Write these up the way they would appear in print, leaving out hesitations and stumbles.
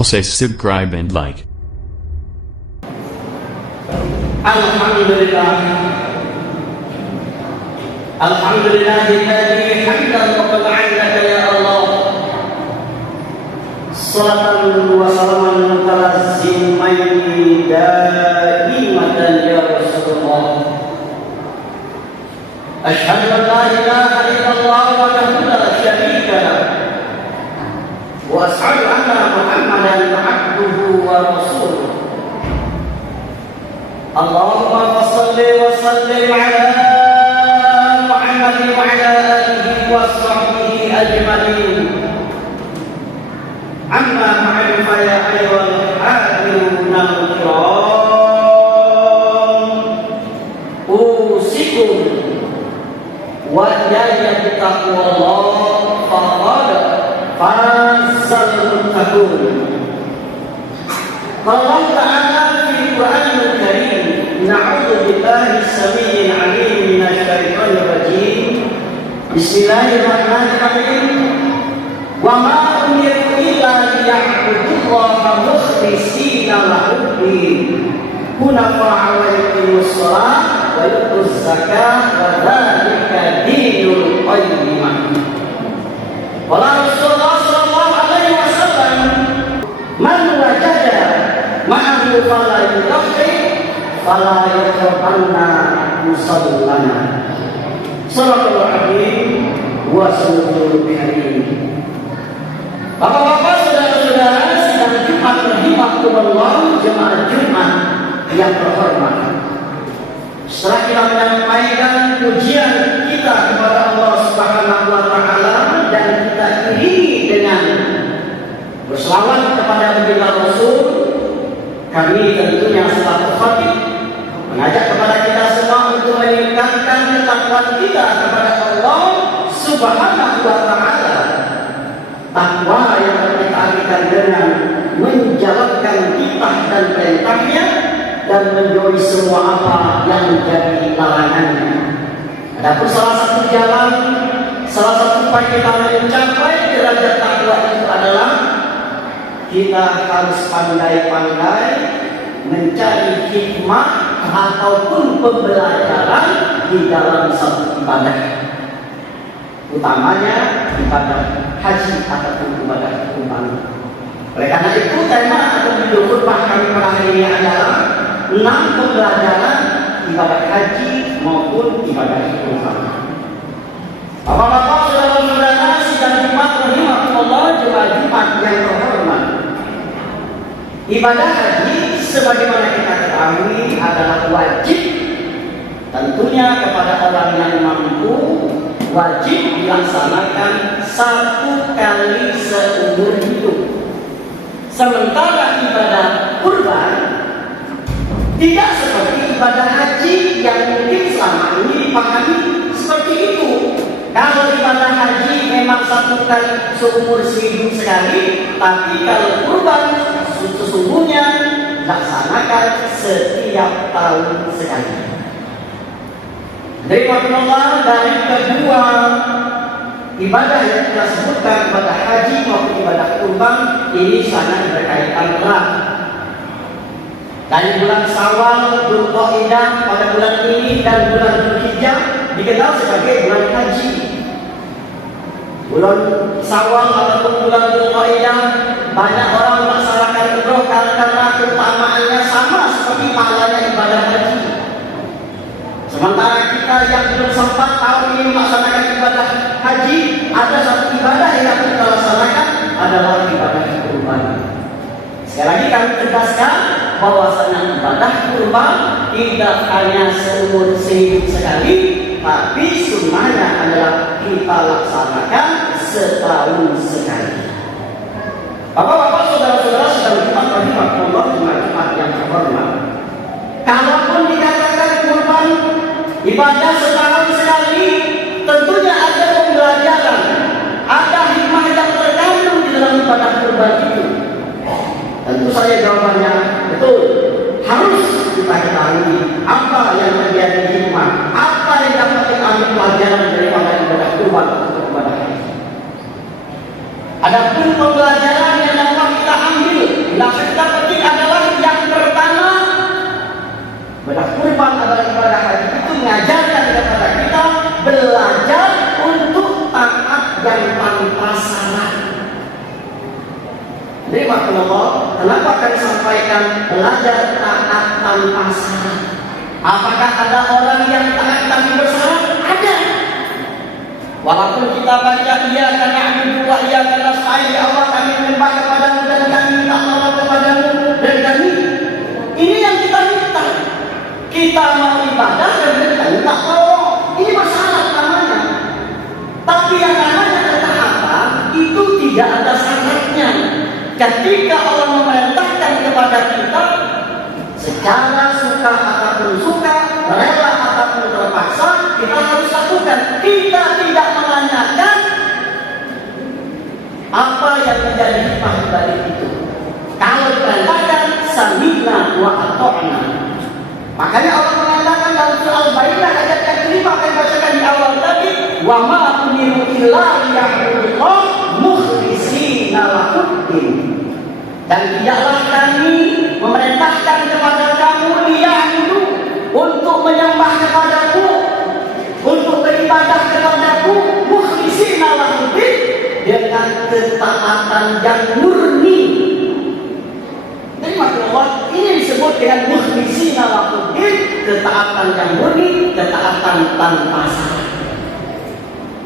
Please subscribe and like. Alhamdulillahilladzi hamdan wa qad 'indaka ya Allah. Salatan wa salaman mutalazimain daimatan ya Rasulullah. Asyhadu an la ilaha illallah wahdahu la syarika lah. Wa asyhadu anna Muhammadan 'abduhu wa rasuluh. Allahumma shalli wa sallim ala Muhammad wa ala alihi wa sahbihi ajma'in. Amma ba'du fa ya ayyuhal hadirun al-kiram, usikum wa iyaya bittaqwallah faqad fazal muttaqun. Allah Ta'ala fi Qur'anil Karim, na'udzu billahi as-samii'il 'aliim minasy syaithaanir rajiim. Bismillahirrahmanirrahim. Wa ma umiru illa liya'budullaha mukhlishina lahu-d-din hunafa'a wa yuqimus shalah wa yutuz zakah wa dzalika dinul qayyimah. Qala Rasulullah sallallahu alaihi wasallam, man wajada ma'ahu fala yudhi fala yaqrabanna musallana. Sallallahu alaihi wa sallam. Bapak-bapak, saudara-saudara, sidang Jumat rahimakumullah, jemaah Jumat yang terhormat. Setelah kita menyampaikan pujian kita kepada Allah Subhanahu wa taala dan kita iringi dengan berselawat kepada baginda Rasul, kami tentunya selaku khatib mengajak kepada kita semua untuk meningkatkan ketakwaan kita kepada Allah Subhanahu wa taala. Takwa yang kita artikan dengan menjalankan titah dan perintahnya dan menjauhi semua apa yang menjadi larangannya. Adapun salah satu jalan, salah satu upaya kita mencapai derajat takwa itu adalah kita harus pandai-pandai mencari hikmah ataupun pembelajaran di dalam satu ibadah, utamanya ibadah haji ataupun ibadah umrah. Oleh karena itu, tema atau judul khutbah kami pada hari ini adalah 6 pembelajaran ibadah haji maupun ibadah umrah. Bapak-bapak, saudara-saudara, sidang Jumat rahimakumullah, jemaah Jumat yang terhormat. Ibadah haji sebagaimana kita ketahui adalah wajib, tentunya kepada orang yang mampu, wajib dilaksanakan 1 kali seumur hidup. Sementara ibadah kurban tidak seperti ibadah haji yang mungkin selama ini dipahami seperti itu. Kalau ibadah haji memang 1 kali seumur hidup sekali, tapi kalau kurban sesungguhnya dilaksanakan setiap tahun sekali. Dari Allah, dari kedua ibadah yang kita sebutkan, ibadah haji maupun ibadah kurban, ini sangat berkaitan erat. Dari bulan Syawal, Dzulqa'dah pada bulan ini dan bulan Dzulhijjah dikenal sebagai bulan haji. Bulan Syawal ataupun bulan Dzulqa'dah banyak orang melaksanakan umroh karena keutamaannya sama seperti pahalanya ibadah haji. Sementara kita yang belum sempat tahun ini melaksanakan ibadah haji, ada satu ibadah yang kita laksanakan adalah ibadah kurban. Sekali lagi kami tegaskan bahwasanya ibadah kurban tidak hanya seumur hidup sekali, tapi sunnahnya adalah kita laksanakan setahun sekali. Bapak-bapak, saudara-saudara, sedang Jumat rahimakumullah, Jumat yang terhormat. Kalaupun dikatakan kurban ibadah setahun sekali, tentunya ada pembelajaran, ada hikmah yang terkandung di dalam ibadah kurban itu. Tentu saja jawabannya betul. Harus kita ketahui apa yang menjadi hikmah, apa yang dapat kita ambil pelajaran daripada ibadah kurban atau ibadah haji. Adapun pembelajaran yang dapat kita ambil dasar kita penting adalah yang pertama, ibadah kurban adalah ibadah haji itu mengajarkan kepada kita belajar untuk taat yang tanpa syarat. Jadi maksudnya, kenapa kami sampaikan belajar taat tanpa syarat? Apakah ada orang yang taat tanpa bersyarat? Ada. Walaupun kita baca iyyaka na'budu wa iyyaka nasta'in, ya Allah kami menyembah kepadamu dan kami minta tolong kepadamu dan kami. Ini yang kita minta. Kita mau ibadah dan kita minta tolong. Ini bersyarat namanya. Tapi yang namanya ketaatan itu tidak ada syaratnya. Ketika Allah memerintahkan kepada kita secara suka ataupun suka, rela ataupun terpaksa, kita harus lakukan. Kita tidak menanyakan apa yang menjadi hikmah dari itu. Kalau diperintahkan sami'na wa ata'na. Makanya Allah mengatakan dalam surah Al-Baqarah ayat yang kelima yang bacakan di awal tadi, wa ma umiru illa liya'budullah mukhlishina lahuddin. Dan tidaklah kami memerintahkan kepada kamu liya'budu, untuk menyembah kepadaku, untuk beribadah kepadaku, mukhlishina lahuddin, dengan ketaatan yang murni. Jadi maksudnya ini disebut dengan mukhlishina lahuddin, ketaatan yang murni, ketaatan tanpa syarat.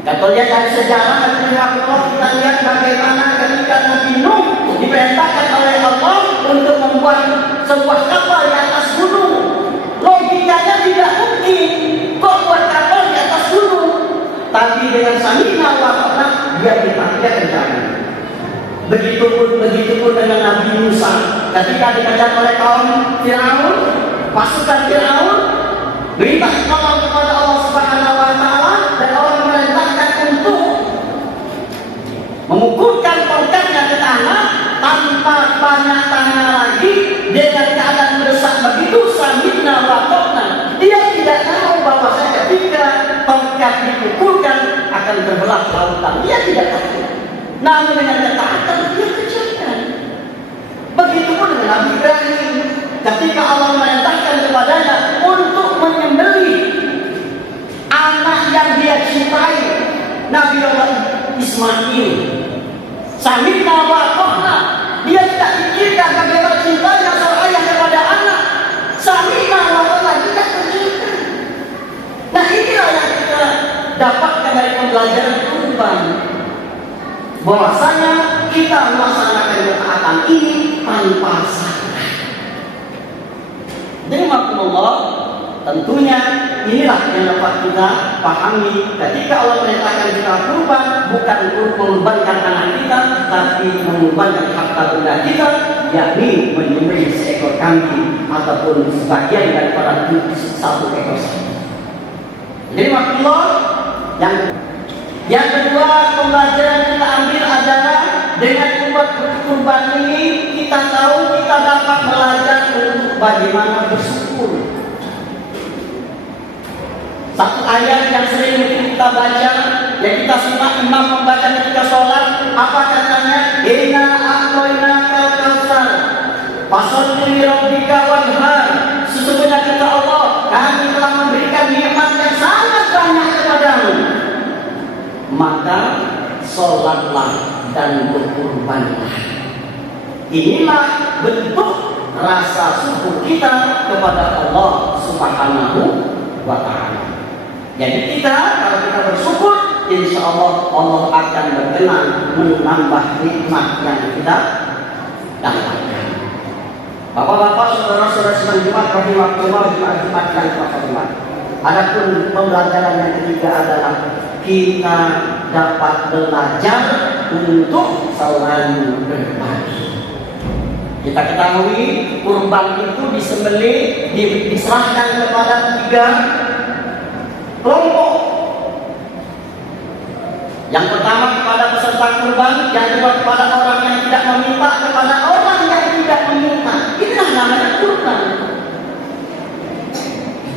Kalau lihat dari sejarah kita lihat bagaimana ketika Nabi Nuh diperintahkan oleh Allah untuk membuat sebuah kapal di atas gunung. Logikanya tidak mungkin kok buat kapal di atas gunung. Tapi dengan sami'na wa ata'na dia rencana. Begitupun dengan Nabi Musa ketika dikejar oleh kaum Firaun, pasukan Firaun minta tolong kepada Allah Subhanahu wa taala dan Allah memerintahkan untuk memukulkan tongkatnya ke tanah tanpa banyak tanah lagi dengan keadaan mendesak begitu sami'na wa ata'na. Dia tidak tahu bahwa ketika tongkat dipukulkan akan terbelah lautan. Dia tidak tahu. Namun dengan ketaatan dia kerjakan. Begitupun dengan Nabi Ibrahim ketika Allah memerintahkan kepadanya untuk menyembelih anak yang dia cintai, Nabi Allah Ismail. Sami'na wa ata'na. Dia tidak pikirkan bagaimana cintanya seorang ayah kepada anak. Sami'na wa ata'na, tidak kerjakan. Nah inilah yang kita dapatkan dari pembelajaran kurban, bahwasanya kita melaksanakan ketaatan ini tanpa syarat. Jadi maksudnya tentunya inilah yang dapat kita pahami ketika Allah perintahkan kita kurban, bukan untuk mengorbankan anak kita, tapi mengorbankan harta benda kita, yakni menyembelih seekor kambing ataupun sebagian daripada satu ekor sapi. Jadi maksudnya yang kedua pembelajaran kita ambil adalah dengan membuat kurban ini kita tahu kita dapat belajar untuk bagaimana bersyukur. Satu ayat yang sering kita baca, yang kita simak imam membaca ketika sholat, apa katanya? Inna a'tainakal kautsar fasholli li rabbika wanhar. Sesungguhnya kata Allah, kami telah memberikan nikmat yang sangat banyak kepadamu, maka sholatlah dan berkurbanlah. Inilah bentuk rasa syukur kita kepada Allah Subhanahu wa ta'ala. Jadi kita kalau kita bersyukur, insya Allah Allah akan berkenan menambah nikmat yang kita dapatkan. Bapak-bapak, saudara-saudara sedang Jumat, rahimahullah, Jumat yang terhormat. Adapun pembelajaran yang ketiga adalah kita dapat belajar untuk selalu berbagi. Kita ketahui kurban itu disembelih, diserahkan kepada 3 kelompok. Yang pertama kepada peserta kurban, yang kedua kepada orang yang tidak meminta, kepada orang yang tidak meminta. Inilah namanya kurban.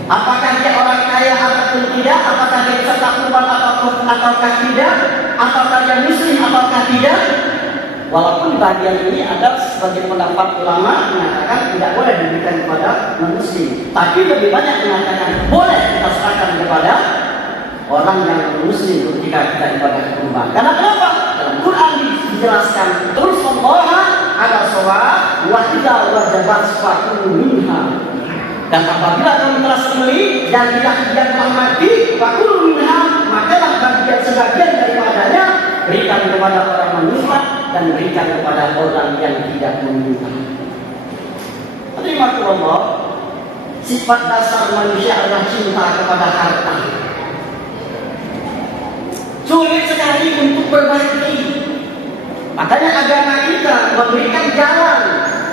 Apakah dia orang kaya ataupun tidak, apakah dia peserta kurban ataukah tidak, apakah dia muslim ataukah tidak, Walaupun bagian ini ada sebagian pendapat ulama mengatakan tidak boleh diberikan kepada non-muslim, tapi lebih banyak mengatakan boleh kita serahkan kepada orang yang non-muslim ketika kita ibadah kurban. Karena kenapa? Dalam Quran dijelaskan terus Allah ada shawab wahida wajabat sepatu minha. Dan apabila kamu telah sembelih dan dia telah mati, fakulu minha, makalah bagian sebagian daripadanya berikan kepada orang meminta dan berikan kepada orang yang tidak meminta. Terima Allah, sifat dasar manusia adalah cinta kepada harta. Sulit sekali untuk berbagi. Makanya agama kita memberikan jalan.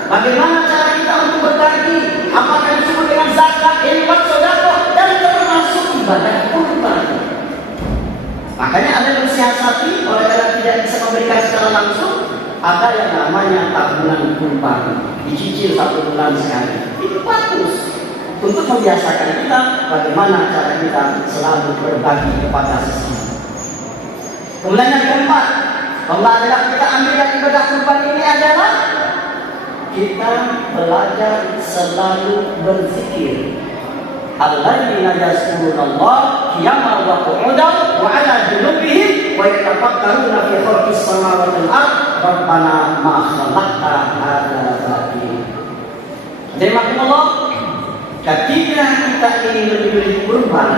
Bagaimana cara kita untuk berbagi? Apakah disebut dengan zakat, infak, sedekah, dan termasuk ibadah kurban? Makanya ada yang mensiasati oleh karena tidak bisa memberikan secara langsung, ada yang namanya tabungan kurban, dicicil 1 bulan sekali. Itu bagus untuk membiasakan kita bagaimana cara kita selalu berbagi kepada sesama. Kemudian yang keempat, pembelajaran kita ambil dari ibadah kurban ini adalah kita belajar selalu berzikir. Alladzina yazkurunallah qiyaman wa qu'udan wa 'ala junubihim wa yatafakkaruna fi khalqis samawati wal ardh rabbana ma khalaqta hadza batila. Terima ketika kita ingin memberi kurban,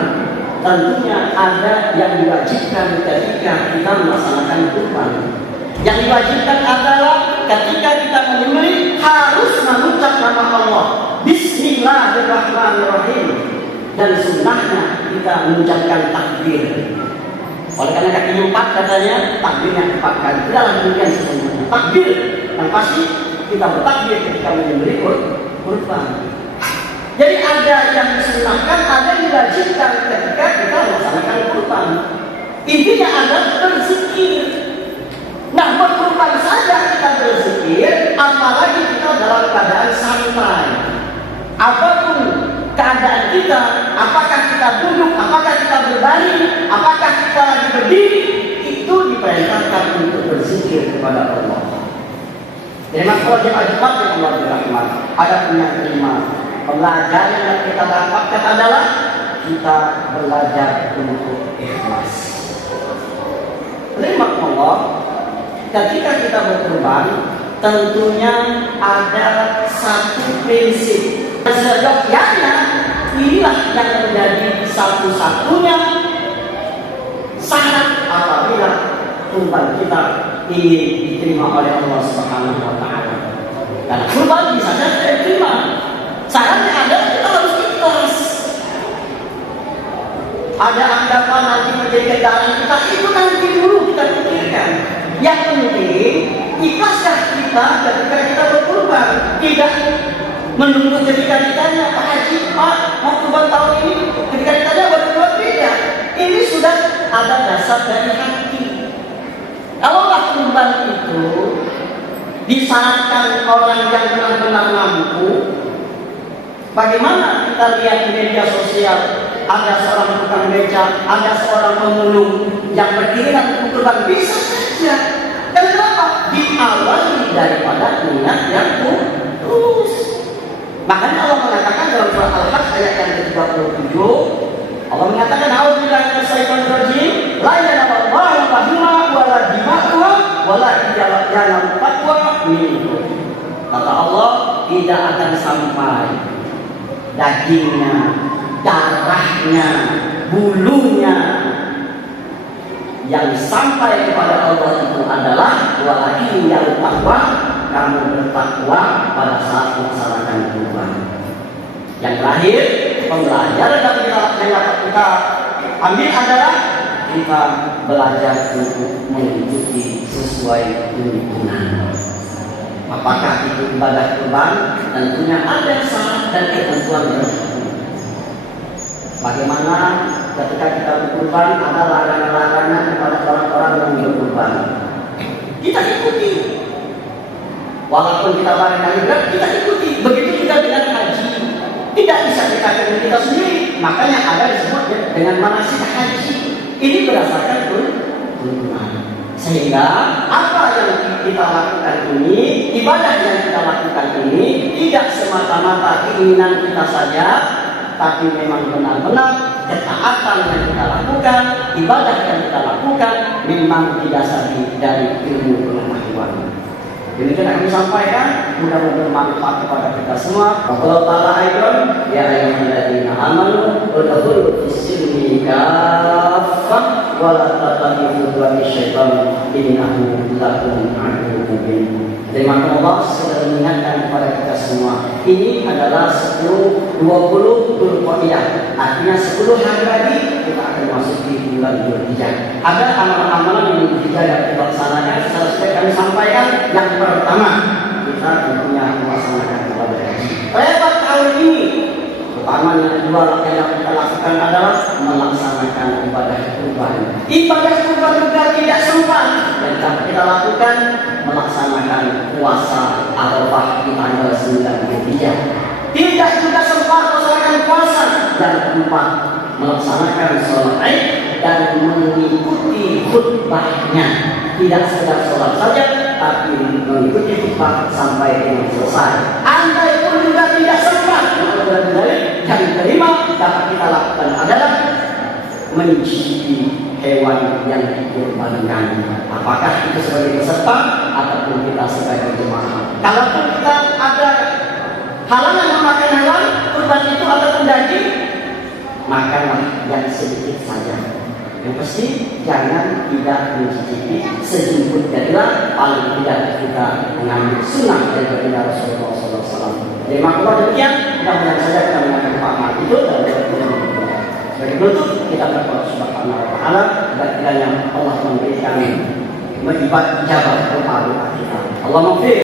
tentunya ada yang diwajibkan ketika kita melaksanakan kurban. Yang diwajibkan adalah ketika kita menyembelih harus mengucap nama Allah, Bismillahirrahmanirrahim, dan sunnahnya kita mengucapkan takbir. Oleh karena kakinya 4 katanya takbirnya 4 kali. Tidaklah demikian sesungguhnya. Takbir yang pasti kita bertakbir ketika menyembelih kurban. Jadi ada yang disunahkan, ada yang diwajibkan ketika kita melaksanakan kurban. Intinya adalah berzikir. Nah, berkurban saja kita berzikir, apalagi kita dalam keadaan santai. Apapun keadaan kita, apakah kita duduk, apakah kita berbaring, apakah kita lagi berdiri, itu diperintahkan untuk berzikir kepada Allah. Terima kasih Jumat yang Allah dirahmati. Ada punya terima. Pelajaran yang kita dapatkan adalah kita belajar untuk ikhlas. Terima Allah. Ketika kita berkurban, tentunya ada satu prinsip. Seyogyanya inilah yang menjadi satu-satunya syarat apabila kurban kita ingin diterima oleh Allah Subhanahu wa Ta'ala. Dan kurban bisa saja diterima. Syaratnya ada, kita harus ikhlas. Ada anggapan nanti menjadi kendaraan kita, itu nanti dulu kita pikirkan. Yang penting ikhlaskah kita ketika kita berkurban, tidak menunggu ketika ditanya Pak Haji, Pak mau kurban tahun ini, ketika ditanya berkurban tidak. Ini sudah ada dasar dari hati. Kalaulah kurban itu disyaratkan orang yang benar-benar mampu, bagaimana kita lihat di media sosial ada seorang tukang beca, ada seorang pemulung yang berdiri untuk kurban, bisa saja. Dan kenapa? Diawali daripada niat yang tulus. Makanya Allah mengatakan dalam surah Al-Hajj ayat yang ke-37, Allah mengatakan a'udzubillahi minasyaitonir rajim, la yanallahu rahima wa la dima'uha wa la yanalu taqwa minhu. Kata Allah, tidak akan sampai dagingnya, darahnya, bulunya. Yang sampai kepada Allah itu adalah walakin yang takwa, kamu bertakwa pada saat melaksanakan kurban. Yang terakhir, pembelajaran yang dapat kita ambil adalah kita belajar untuk mengikuti sesuai tuntunan. Apakah itu ibadah kurban? Tentunya ada syarat dan ketentuan tertentu. Bagaimana ketika kita berkurban ada larangan-larangan kepada orang-orang yang berkurban. Kita ikuti. Walaupun kita barangkali berat, kita ikuti. Begitu juga dengan haji. Tidak bisa kita dengan kita sendiri. Makanya ada disebut dengan manasik haji. Ini berdasarkan tuntunan. Sehingga apa yang kita lakukan ini, ibadah yang kita lakukan ini tidak semata-mata keinginan kita saja, tapi memang benar-benar ketaatan yang kita lakukan, ibadah yang kita lakukan memang didasari dari ilmu pengetahuan. Demikian kami sampaikan, mudah-mudahan bermanfaat kepada kita semua. Kalau ta'ala aidon, ya ayyuhalladzina amanu udkhulu fis-silmi kaffah wa la tattabi'u khutuwati syaitan innahu lakum aduwwun mubin. Terima kasih Allah sudah mengingatkan kepada kita semua. Ini adalah 10-20 Dzulqa'dah. Artinya 10 hari lagi kita akan masuk di bulan Dzulhijjah. Ada amalan-amalan yang Dzulhijjah yang kita laksanakan. Seharusnya kami sampaikan yang pertama, kita tentunya melaksanakan ibadah haji. Lewat tahun ini, pertama yang kedua yang kita lakukan adalah melaksanakan ibadah kurban. Ibadah kurban juga tidak sempat dan dapat kita lakukan melaksanakan puasa Arafah di tanggal 9 Dzulhijjah. Tidak juga sempat melaksanakan puasa. Dan keempat, melaksanakan sholat Id dan mengikuti khutbahnya. Tidak sekedar sholat saja, tapi mengikuti khutbah sampai dengan selesai. Andai pun juga tidak sempat, yang kelima dapat kita lakukan adalah mencicipi hewan yang dikurbankan. Apakah itu sebagai peserta ataupun kita sebagai jemaah. Kalaupun kita ada halangan memakan hewan kurban itu ataupun daging, makanlah yang sedikit saja. Yang pasti jangan tidak mencicipi sejumput jadilah, paling tidak kita mengambil sunnah dari baginda Rasulullah SAW. Jadi makhluk demikian, mudah-mudahan saja kita mengambil paham itu dan sebagai penutup kita berdoa subhanahu wa ta'ala agar kiranya Allah memberikan ijabah doa kita. Allahumma